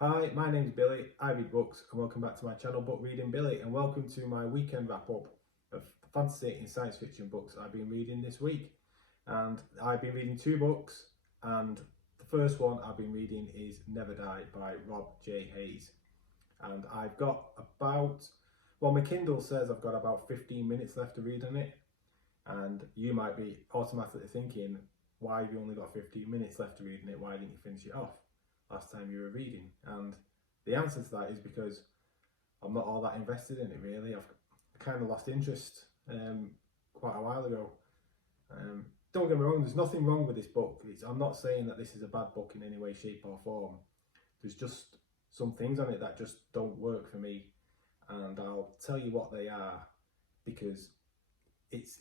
Hi, my name's Billy, I read books, and welcome back to my channel Book Reading Billy, and welcome to my weekend wrap up of fantasy and science fiction books I've been reading this week. And I've been reading two books, and the first one I've been reading is Never Die by Rob J. Hayes. And I've got my Kindle says I've got about 15 minutes left to read on it, and you might be automatically thinking, why have you only got 15 minutes left to read on it, why didn't you finish it off last time you were reading? And the answer to that is because I'm not all that invested in it really. I've kind of lost interest quite a while ago. Don't get me wrong, there's nothing wrong with this book. I'm not saying that this is a bad book in any way, shape or form. There's just some things on it that just don't work for me, and I'll tell you what they are, because it's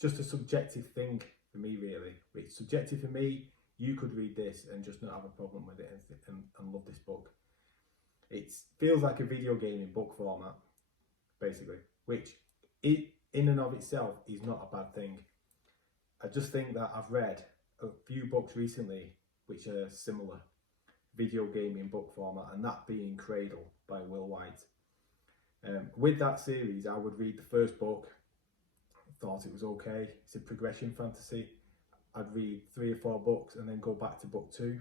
just a subjective thing for me really. It's subjective for me. You could read this and just not have a problem with it and love this book. It feels like a video game in book format, basically, which in and of itself is not a bad thing. I just think that I've read a few books recently which are similar, video game in book format, and that being Cradle by Will White. With that series, I would read the first book, thought it was okay, it's a progression fantasy. I'd read 3 or 4 books and then go back to book 2,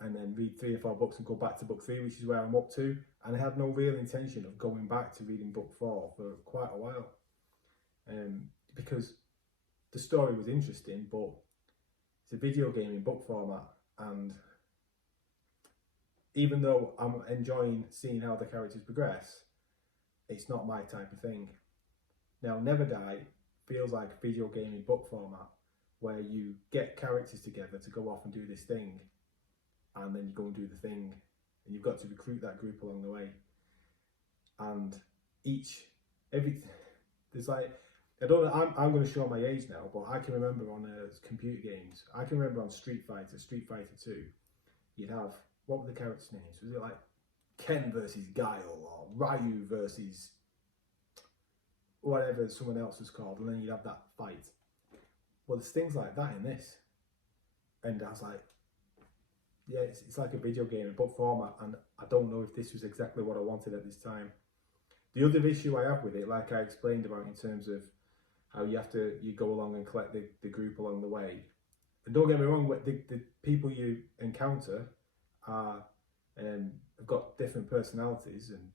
and then read 3 or 4 books and go back to book 3, which is where I'm up to. And I had no real intention of going back to reading book 4 for quite a while, because the story was interesting, but it's a video game in book format, and even though I'm enjoying seeing how the characters progress, it's not my type of thing. Now, Never Die feels like a video game in book format, where you get characters together to go off and do this thing, and then you go and do the thing, and you've got to recruit that group along the way. And there's like, I don't know, I'm going to show my age now, but I can remember on computer games, I can remember on Street Fighter 2, you'd have, what were the characters' names? Was it like Ken versus Guile, or Ryu versus whatever someone else was called, and then you'd have that fight. Well, there's things like that in this, and I was like, yeah, it's like a video game in book format, and I don't know if this was exactly what I wanted at this time. The other issue I have with it, like I explained about in terms of how you go along and collect the group along the way, and don't get me wrong, the people you encounter have got different personalities and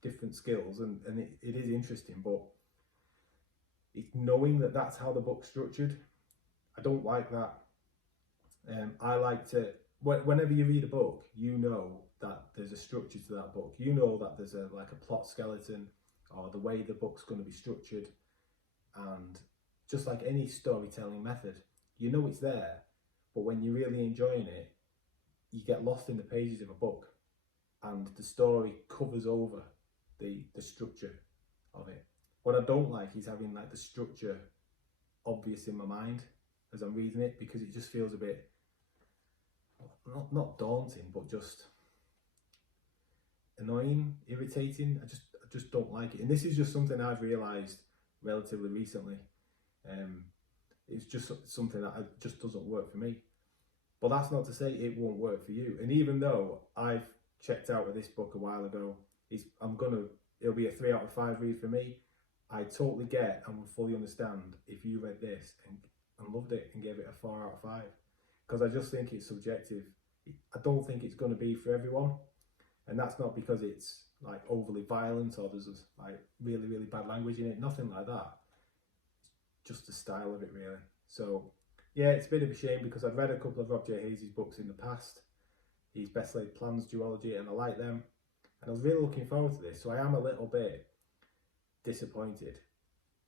different skills, and it is interesting, but it's knowing that that's how the book's structured. I don't like that. I like to, whenever you read a book, you know that there's a structure to that book. You know that there's like a plot skeleton, or the way the book's going to be structured. And just like any storytelling method, you know it's there, but when you're really enjoying it, you get lost in the pages of a book, and the story covers over the structure of it. What I don't like is having like the structure obvious in my mind as I'm reading it, because it just feels a bit, not daunting, but just annoying, irritating. I just don't like it. And this is just something I've realised relatively recently. It's just something that just doesn't work for me. But that's not to say it won't work for you. And even though I've checked out with this book a while ago, it'll be a 3 out of 5 read for me. I totally get and would fully understand if you read this and loved it and gave it a 4 out of 5, because I just think it's subjective. I don't think it's going to be for everyone, and that's not because it's like overly violent or there's like really, really bad language in it, nothing like that. It's just the style of it really. So yeah, it's a bit of a shame, because I've read a couple of Rob J. Hayes' books in the past, his Best Laid Plans duology, and I like them, and I was really looking forward to this. So I am a little bit disappointed,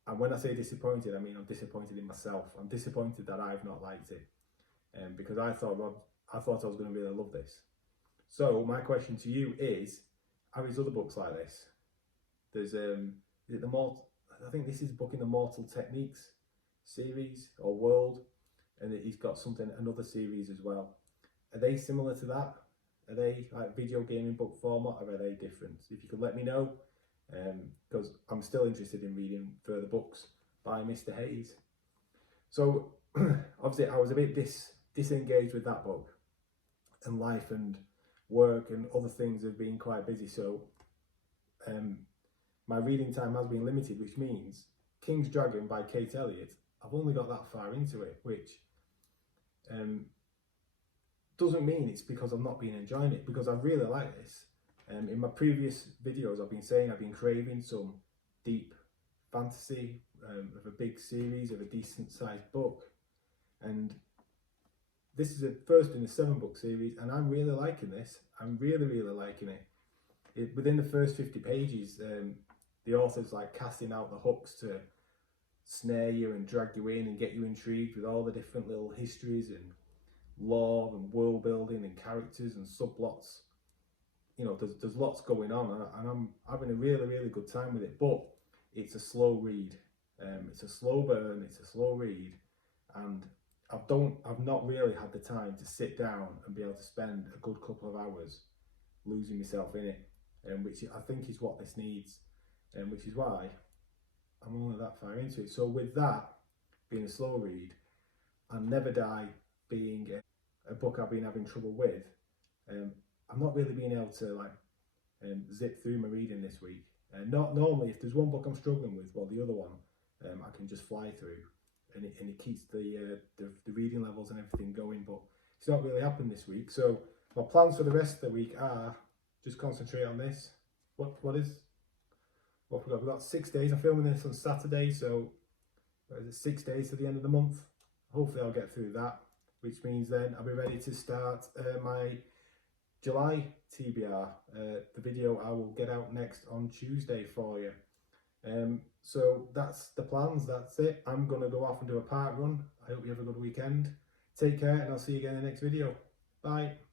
and when I say disappointed, I mean I'm disappointed in myself. I'm disappointed that I've not liked it, because I thought I was going to really love this. So my question to you is, are his other books like this? There's I think this is a book in the Mortal Techniques series or world, and he's got another series as well. Are they similar to that? Are they like video gaming book format, or are they different? If you could let me know, because I'm still interested in reading further books by Mr. Hayes. So obviously I was a bit disengaged with that book and life and work and other things have been quite busy, so my reading time has been limited, which means King's Dragon by Kate Elliott, I've only got that far into it, which doesn't mean it's because I've not been enjoying it, because I really like this. In my previous videos, I've been saying I've been craving some deep fantasy of a big series, of a decent sized book, and this is the first in a 7-book series, and I'm really liking this. I'm really liking it. Within the first 50 pages, the author's like casting out the hooks to snare you and drag you in and get you intrigued with all the different little histories and lore and world building and characters and subplots. You know, there's lots going on, and I'm having a really good time with it. But it's a slow read. It's a slow burn. It's a slow read, and I've not really had the time to sit down and be able to spend a good couple of hours losing myself in it, which I think is what this needs, which is why I'm only that far into it. So with that being a slow read, and Never Die being a book I've been having trouble with, I've not really been able to zip through my reading this week. Not normally, if there's one book I'm struggling with, well, the other one I can just fly through, and it keeps the reading levels and everything going. But it's not really happened this week. So my plans for the rest of the week are just concentrate on this. We've got 6 days. I'm filming this on Saturday, so 6 days to the end of the month. Hopefully I'll get through that, which means then I'll be ready to start my July TBR, the video I will get out next on Tuesday for you. So that's the plans, that's it. I'm going to go off and do a park run. I hope you have a good weekend. Take care, and I'll see you again in the next video. Bye.